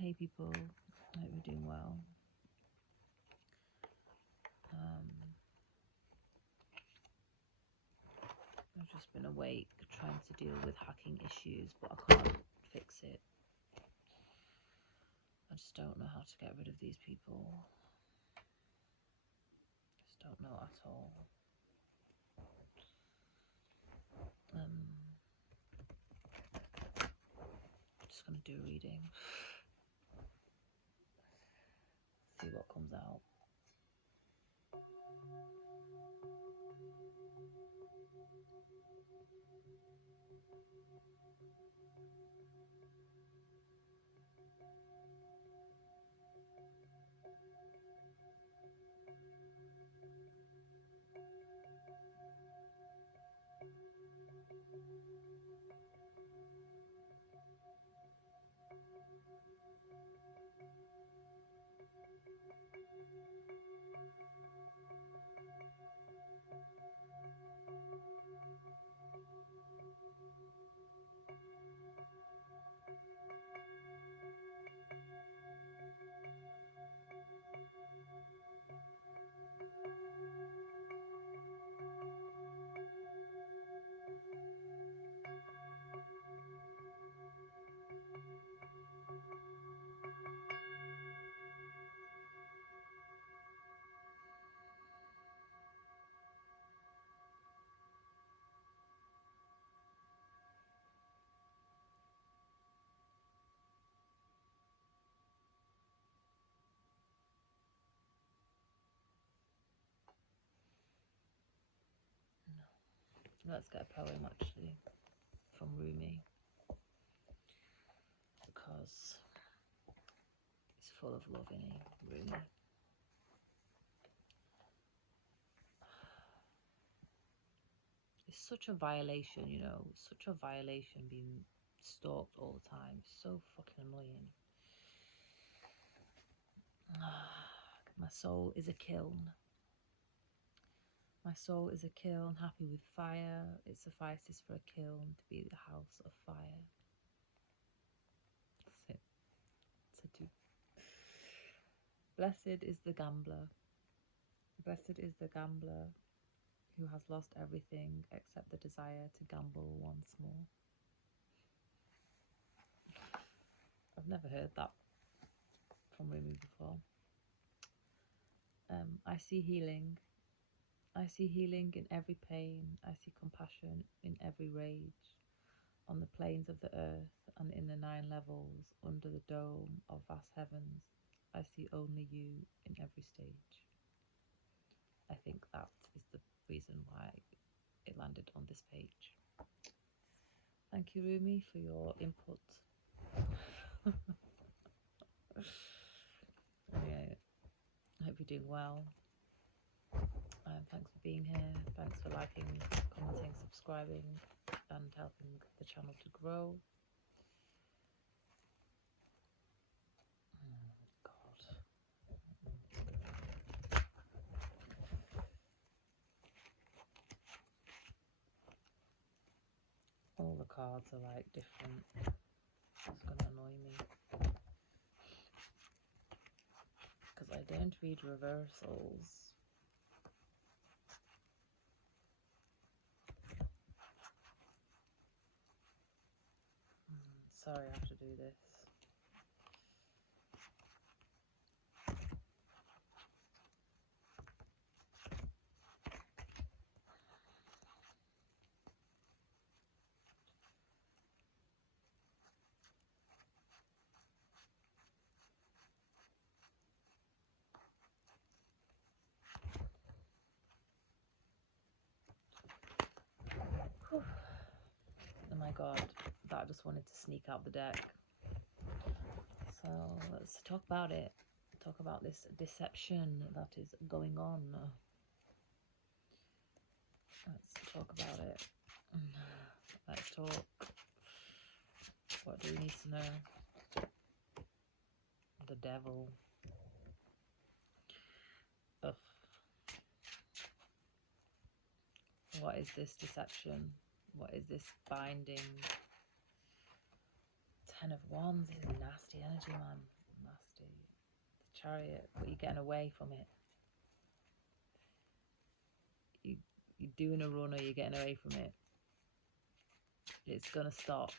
Hey people, I hope you're doing well. I've just been awake trying to deal with hacking issues, but I can't fix it. I just don't know how to get rid of these people. Just don't know at all. I'm just going to do a reading. See what comes out. Let's get a poem actually from Rumi, because it's full of love in it, Rumi. It's such a violation, you know, such a violation being stalked all the time. It's so fucking annoying. My soul is a kiln. My soul is a kiln, happy with fire. It suffices for a kiln to be the house of fire. That's it. That's it too. Blessed is the gambler. Blessed is the gambler who has lost everything except the desire to gamble once more. I've never heard that from Rumi before. I see healing. I see healing in every pain. I see compassion in every rage. On the plains of the earth and in the 9 levels under the dome of vast heavens, I see only you in every stage. I think that is the reason why it landed on this page. Thank you, Rumi, for your input. Yeah, I hope you're doing well. Thanks for being here. Thanks for liking, commenting, subscribing, and helping the channel to grow. All the cards are like different. It's gonna annoy me because I don't read reversals. Sorry I have to do this. Whew. Oh my god, that just wanted to sneak out the deck. So let's talk about it. Talk about this deception that is going on. Let's talk about it. Let's talk. What do we need to know? The devil. Ugh. What is this deception? What is this binding? 10 of Wands is nasty, energy, man. Nasty. The Chariot, but you're getting away from it. You're doing a run or you're getting away from it. It's gonna stop.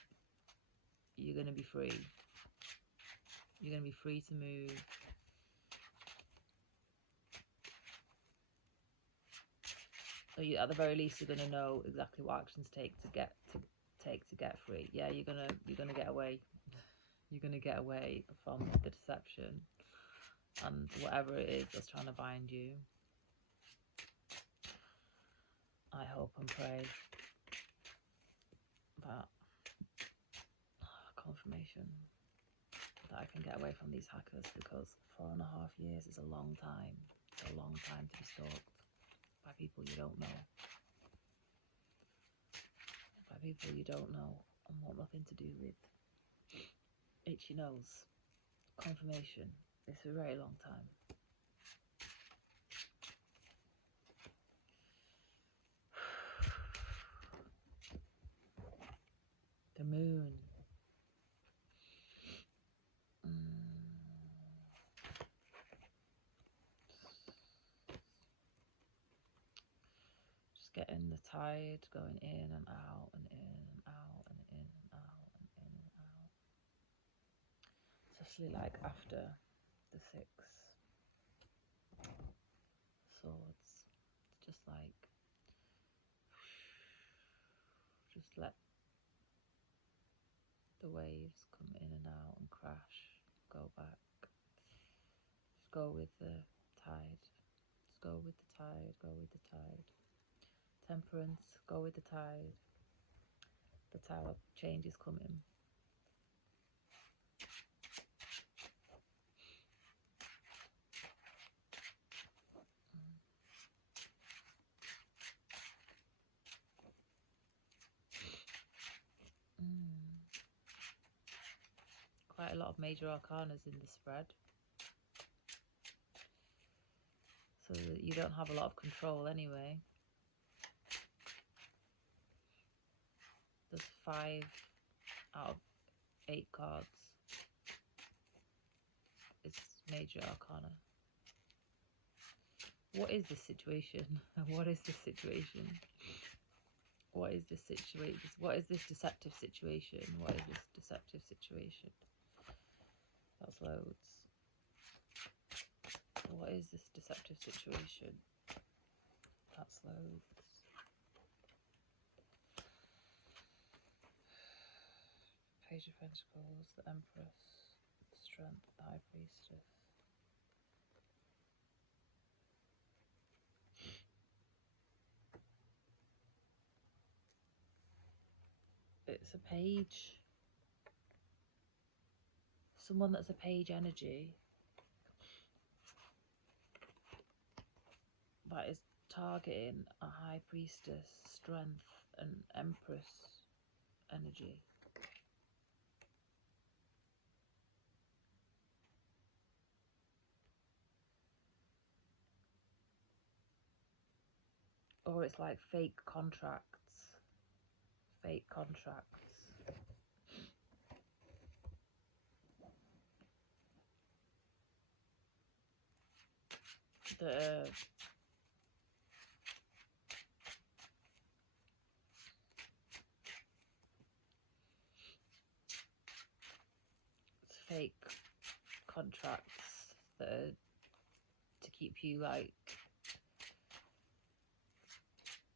You're gonna be free. You're gonna be free to move. Or you, at the very least, you're gonna know exactly what actions to get free. Yeah, you're gonna get away. You're gonna get away from the deception and whatever it is that's trying to bind you. I hope and pray that confirmation that I can get away from these hackers, because 4.5 years is a long time. It's a long time to be stalked by people you don't know. By people you don't know and want nothing to do with. Itchy nose. Confirmation. It's a very long time. The moon. Just getting the tide going in and out and in and out and in and out and in and out. Especially like after the 6 swords. It's just like, just let the waves come in and out and crash, go back. Just go with the tide. Just go with the tide, go with the tide. Temperance, go with the tide. The Tower, change is coming. Quite a lot of major arcanas in the spread, so that you don't have a lot of control anyway. There's 5 out of 8 cards. It's major arcana. What is this situation? What is this situation? What is this situation? What is this deceptive situation? What is this deceptive situation? That's loads. What is this deceptive situation? That's loads. Page of Pentacles, the Empress, Strength, the High Priestess. It's a page. Someone that's a page energy that is targeting a High Priestess, Strength, and Empress energy. Or it's like fake contracts. Fake contracts. The fake contracts that are to keep you like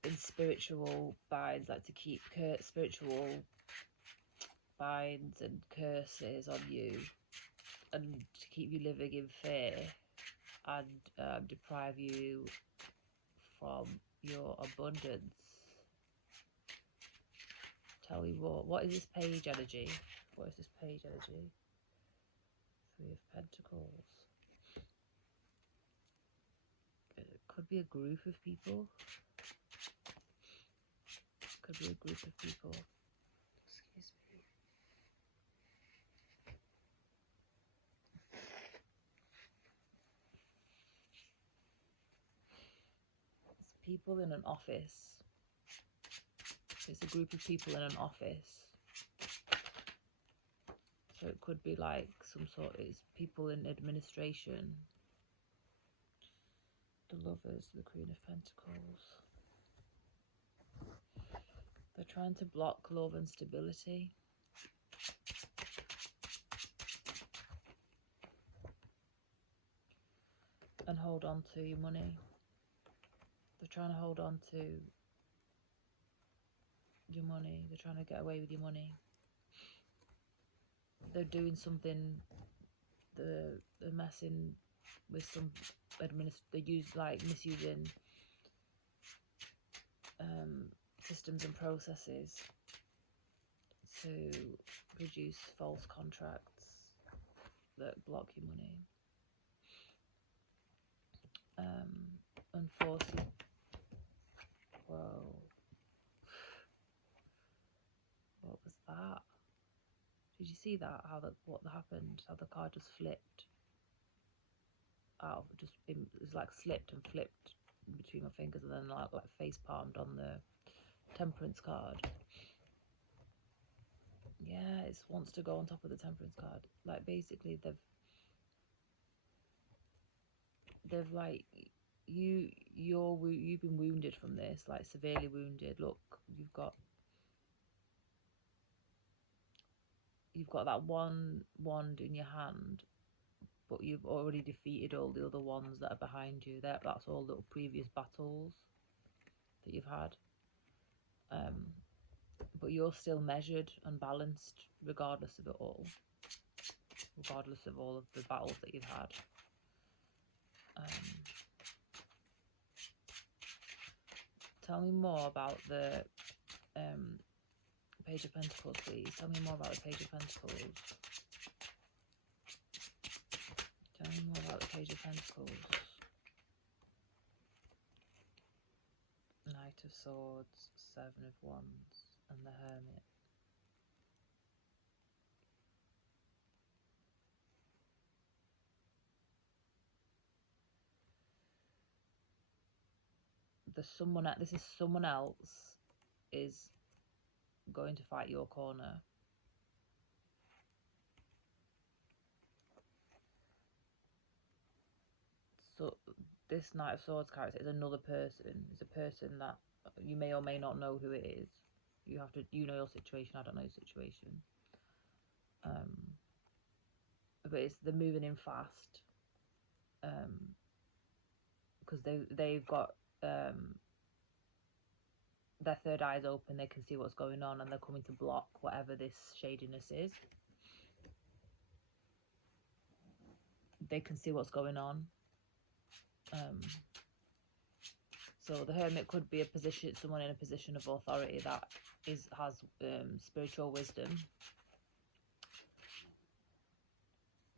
in spiritual binds, like to keep spiritual binds and curses on you, and to keep you living in fear, and deprive you from your abundance. Tell me what is this page energy? What is this page energy? 3 of Pentacles. It could be a group of people. Could be a group of people. Excuse me. It's people in an office. It's a group of people in an office. So it could be like some sort, it's people in administration. The Lovers, the Queen of Pentacles. They're trying to block love and stability. And hold on to your money. They're trying to hold on to your money. They're trying to get away with your money. They're doing something, they're messing with some they use like misusing systems and processes to produce false contracts that block your money. And force you. Whoa. What was that? Did you see that? What happened? How the card just flipped out of it was like slipped and flipped between my fingers and then like face palmed on the Temperance card. Yeah, it wants to go on top of the Temperance card. Like basically they've like you've been wounded from this, like severely wounded. Look, you've got that one wand in your hand, but you've already defeated all the other ones that are behind you. That's all little previous battles that you've had. But you're still measured and balanced regardless of it all, regardless of all of the battles that you've had. Tell me more about the Page of Pentacles, please. Tell me more about the Page of Pentacles. Tell me more about the Page of Pentacles. Knight of Swords, Seven of Wands, and the Hermit. This is someone else is going to fight your corner. So this Knight of Swords character is another person. It's a person that you may or may not know who it is. You know your situation. I don't know your situation. But they're moving in fast. Because they've got their third eye is open. They can see what's going on, and they're coming to block whatever this shadiness is. They can see what's going on. So the Hermit could be someone in a position of authority that has spiritual wisdom.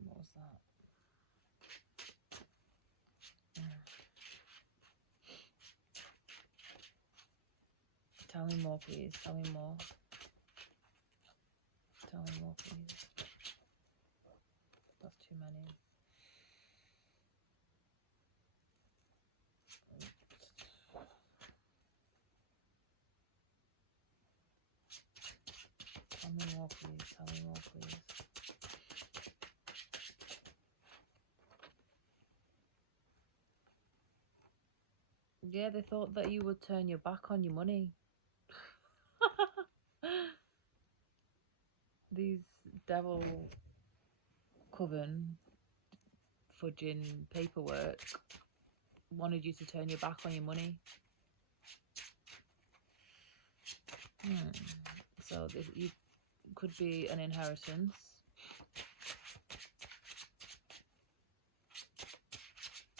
What was that? Tell me more, please. Tell me more. Tell me more, please. That's too many. Tell me more, please. Tell me more, please. Yeah, they thought that you would turn your back on your money. These devil coven fudging paperwork wanted you to turn your back on your money. So you could be an inheritance.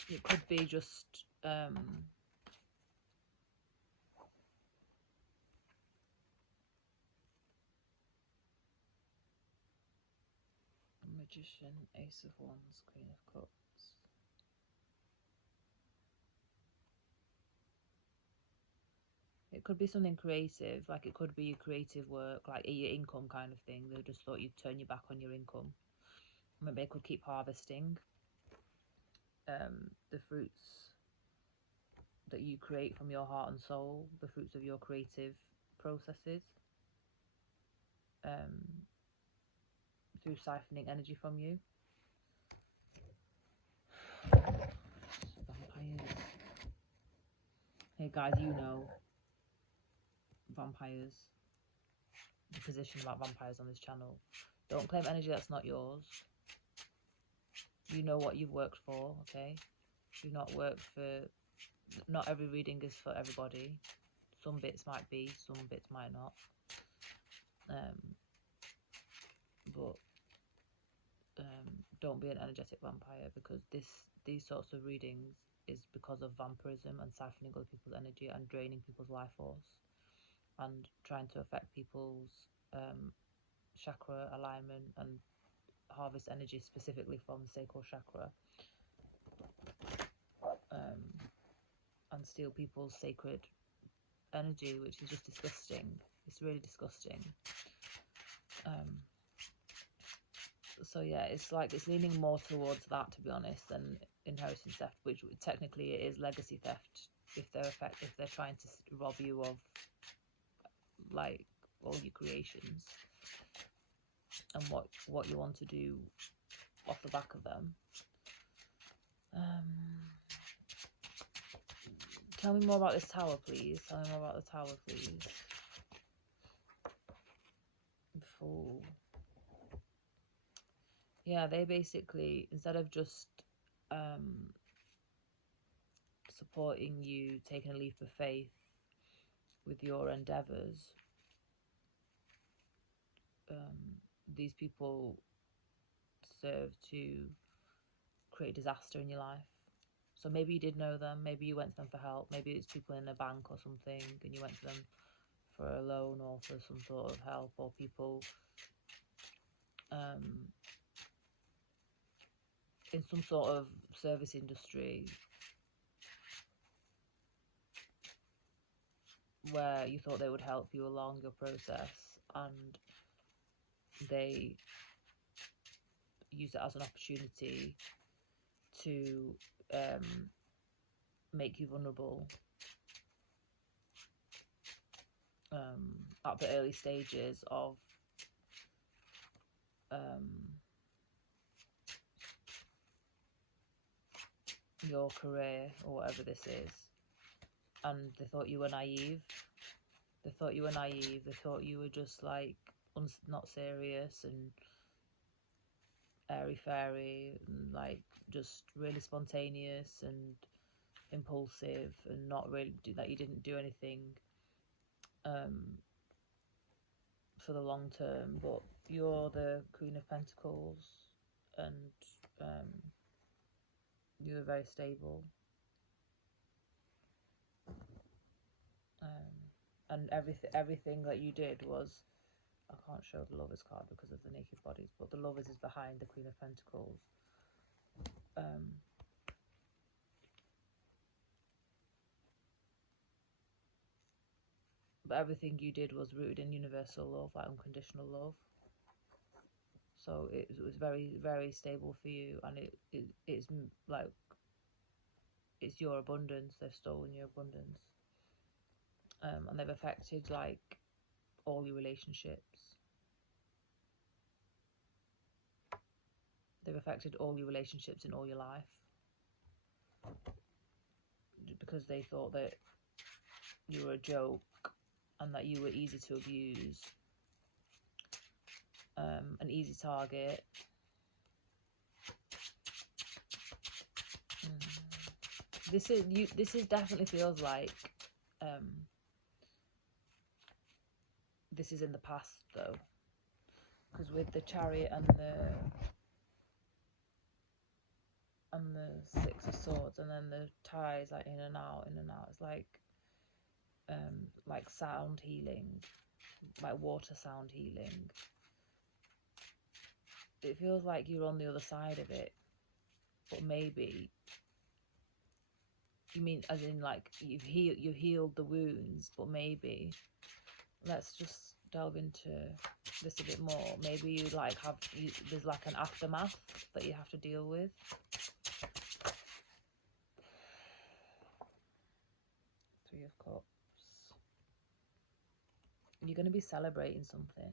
It could be just Magician, Ace of Wands, Queen of Cups. It could be something creative, like it could be your creative work, like your income kind of thing. They just thought you'd turn your back on your income. Maybe they could keep harvesting the fruits that you create from your heart and soul, the fruits of your creative processes. through siphoning energy from you. Vampires. Hey guys, you know vampires, the position about vampires on this channel. Don't claim energy that's not yours. You know what you've worked for, okay? Do not work for... Not every reading is for everybody. Some bits might be, some bits might not. But don't be an energetic vampire, because these sorts of readings is because of vampirism and siphoning other people's energy and draining people's life force and trying to affect people's chakra alignment and harvest energy specifically from the sacral chakra, and steal people's sacred energy, which is just disgusting. It's really disgusting. So yeah, it's like it's leaning more towards that, to be honest, than inheritance theft, which technically it is legacy theft if they're trying to rob you of like all your creations and what you want to do off the back of them. Tell me more about this tower, please. Tell me more about the tower, please. Fool. Yeah, they basically, instead of just supporting you, taking a leap of faith with your endeavours, these people serve to create disaster in your life. So maybe you did know them, maybe you went to them for help, maybe it's people in a bank or something and you went to them for a loan or for some sort of help, or people in some sort of service industry where you thought they would help you along your process, and they use it as an opportunity to make you vulnerable at the early stages of your career or whatever this is. And they thought you were naive. They thought you were naive. They thought you were just like not serious and airy-fairy and like just really spontaneous and impulsive and not really that you didn't do anything for the long term. But you're the Queen of Pentacles, and you're very stable, and everything that you did was... I can't show the Lovers card because of the naked bodies, but the Lovers is behind the Queen of Pentacles. But everything you did was rooted in universal love, like unconditional love. So it was very, very stable for you, and it's like it's your abundance. They've stolen your abundance, and they've affected like all your relationships. They've affected all your relationships in all your life, because they thought that you were a joke and that you were easy to abuse, an easy target. This is definitely feels like this is in the past though, because with the Chariot and the Six of Swords and then the ties like in and out, it's like sound healing, like water sound healing. It feels like you're on the other side of it, but maybe you mean as in like you've healed the wounds, but maybe let's just delve into this a bit more. Maybe you like there's like an aftermath that you have to deal with. Three of Cups. You're going to be celebrating something.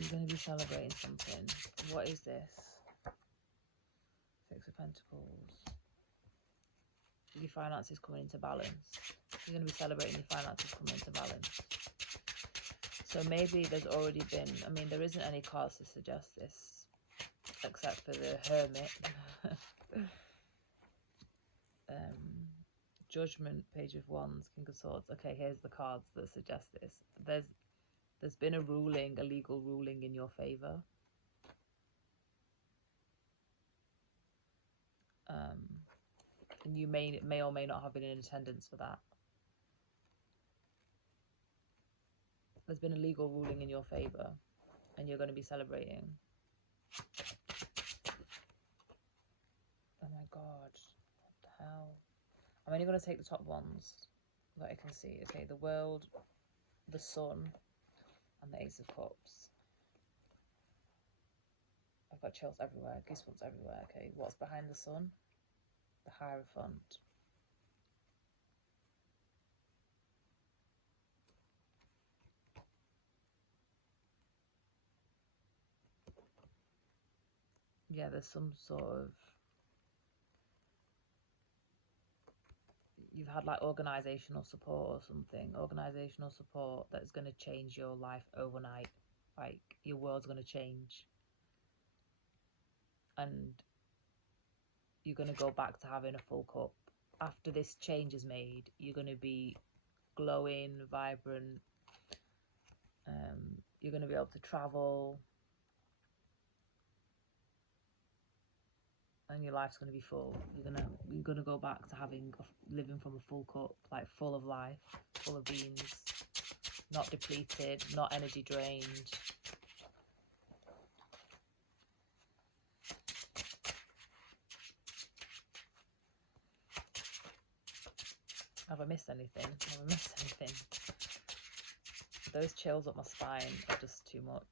You're going to be celebrating something. What is this? Six of Pentacles. Your finances coming into balance. You're going to be celebrating your finances coming into balance. So maybe there's already been, I mean, there isn't any cards to suggest this, except for the Hermit. Judgment, Page of Wands, King of Swords. Okay, here's the cards that suggest this. There's been a ruling, a legal ruling in your favour. And you may or may not have been in attendance for that. There's been a legal ruling in your favour, and you're going to be celebrating. Oh my god, what the hell? I'm only going to take the top ones that I can see. Okay, the World, the Sun, and the Ace of Cups. I've got chills everywhere, goosebumps everywhere. Okay, what's behind the Sun? The Hierophant. Yeah, there's some sort of, you've had like organizational support or something, organizational support that's going to change your life overnight. Like your world's going to change, and you're going to go back to having a full cup. After this change is made, you're going to be glowing, vibrant. You're going to be able to travel, and your life's going to be full. You're gonna go back to living from a full cup, like full of life, full of beans, not depleted, not energy drained. Have I missed anything? Have I missed anything? Those chills up my spine are just too much.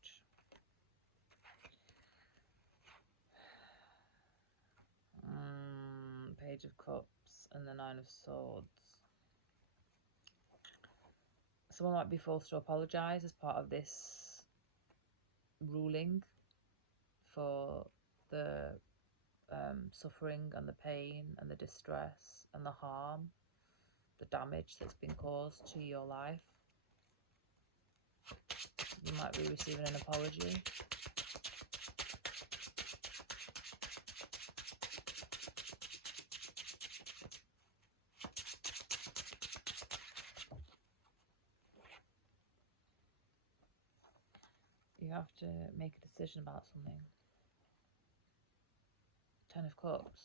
Page of Cups and the Nine of Swords. Someone might be forced to apologise as part of this ruling for the suffering and the pain and the distress and the harm, the damage that's been caused to your life. You might be receiving an apology. You have to make a decision about something. Ten of Cups.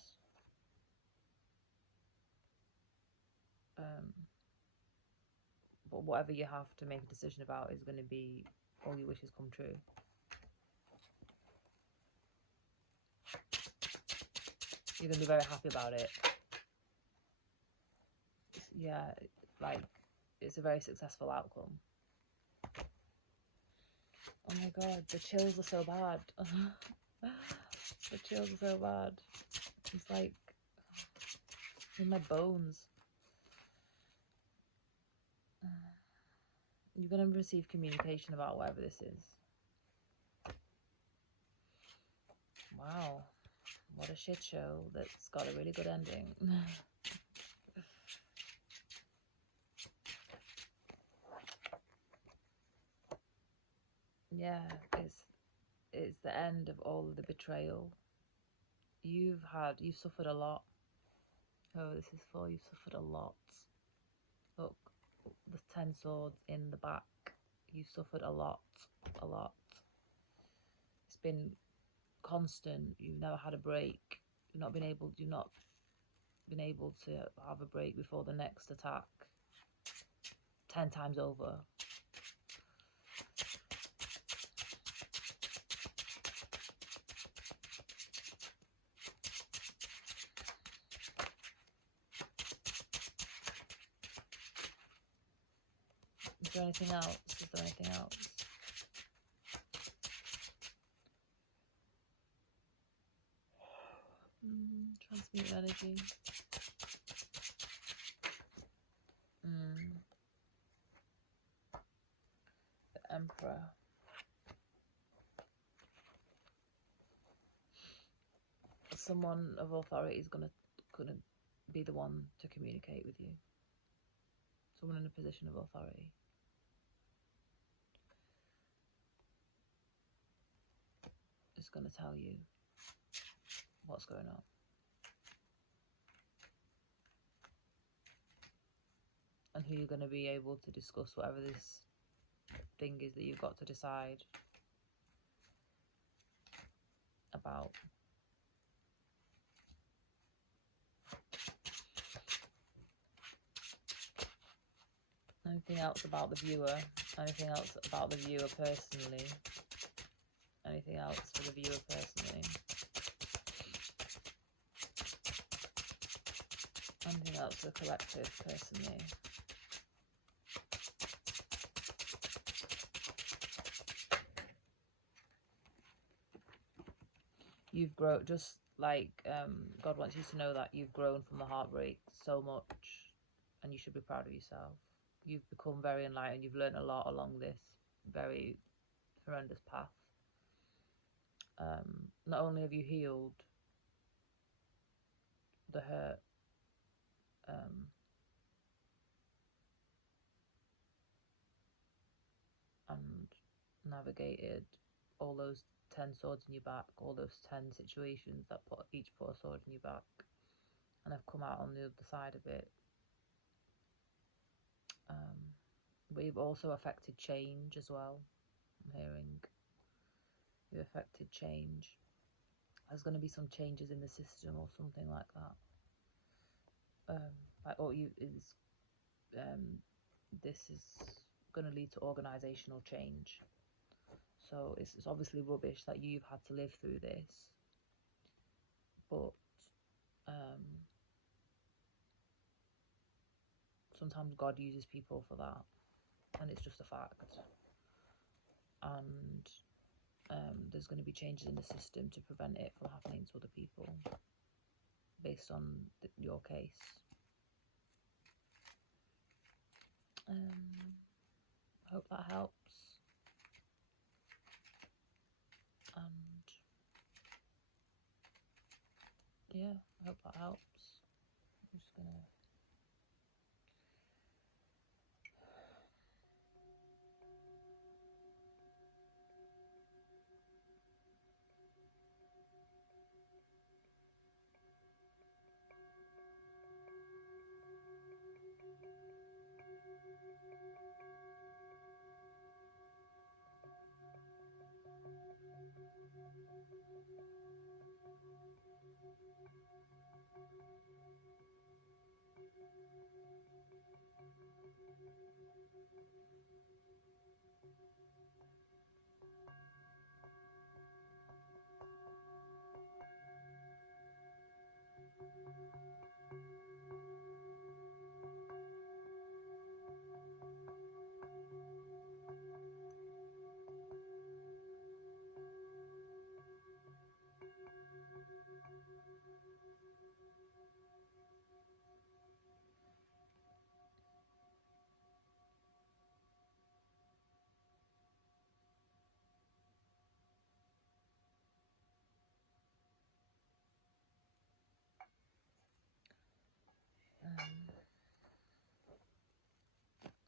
But whatever you have to make a decision about is going to be all your wishes come true. You're going to be very happy about it. Yeah, like, it's a very successful outcome. Oh my god, the chills are so bad. The chills are so bad. It's like in my bones. You're going to receive communication about whatever this is. Wow, what a shit show that's got a really good ending. Yeah, it's the end of all of the betrayal. You've suffered a lot. Oh, this is for, you've suffered a lot. Look, the 10 swords in the back. You've suffered a lot, a lot. It's been constant. You've never had a break. You've not been able to have a break before the next attack. 10 times over. Is there anything else? Is there anything else? Transmute energy. The Emperor. someone of authority is gonna be the one to communicate with you. Someone in a position of authority. Is going to tell you what's going on. And who you're going to be able to discuss whatever this thing is that you've got to decide about. Anything else about the viewer? Anything else about the viewer personally? Anything else for the viewer personally? Anything else for the collective personally? You've grown, just like God wants you to know that you've grown from the heartbreak so much, and you should be proud of yourself. You've become very enlightened. You've learned a lot along this very horrendous path. Not only have you healed the hurt, and navigated all those 10 swords in your back, all those 10 situations that each put a sword in your back, and have come out on the other side of it. But you've also affected change as well. I'm hearing you affected change. There's going to be some changes in the system or something like that. This is going to lead to organisational change. So it's obviously rubbish that you've had to live through this, but sometimes God uses people for that, and it's just a fact. And there's going to be changes in the system to prevent it from happening to other people based on your case. Hope that helps. And yeah, I hope that helps. I'm just gonna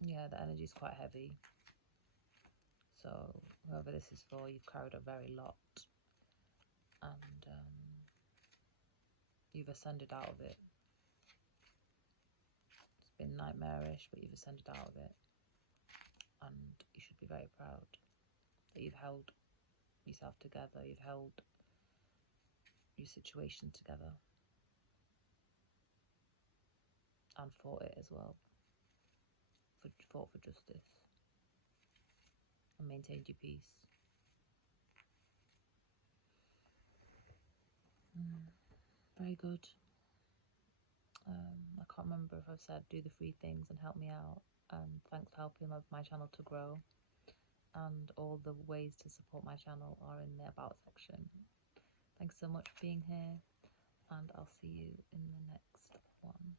yeah, the energy is quite heavy. So whoever this is for, you've carried a very lot, and you've ascended out of it. It's been nightmarish, but you've ascended out of it, and you should be very proud that you've held yourself together, you've held your situation together, and fought it as well. Fought for justice and maintained your peace. Very good. I can't remember if I've said do the free things and help me out. Thanks for helping my channel to grow. And all the ways to support my channel are in the about section. Thanks so much for being here, and I'll see you in the next one.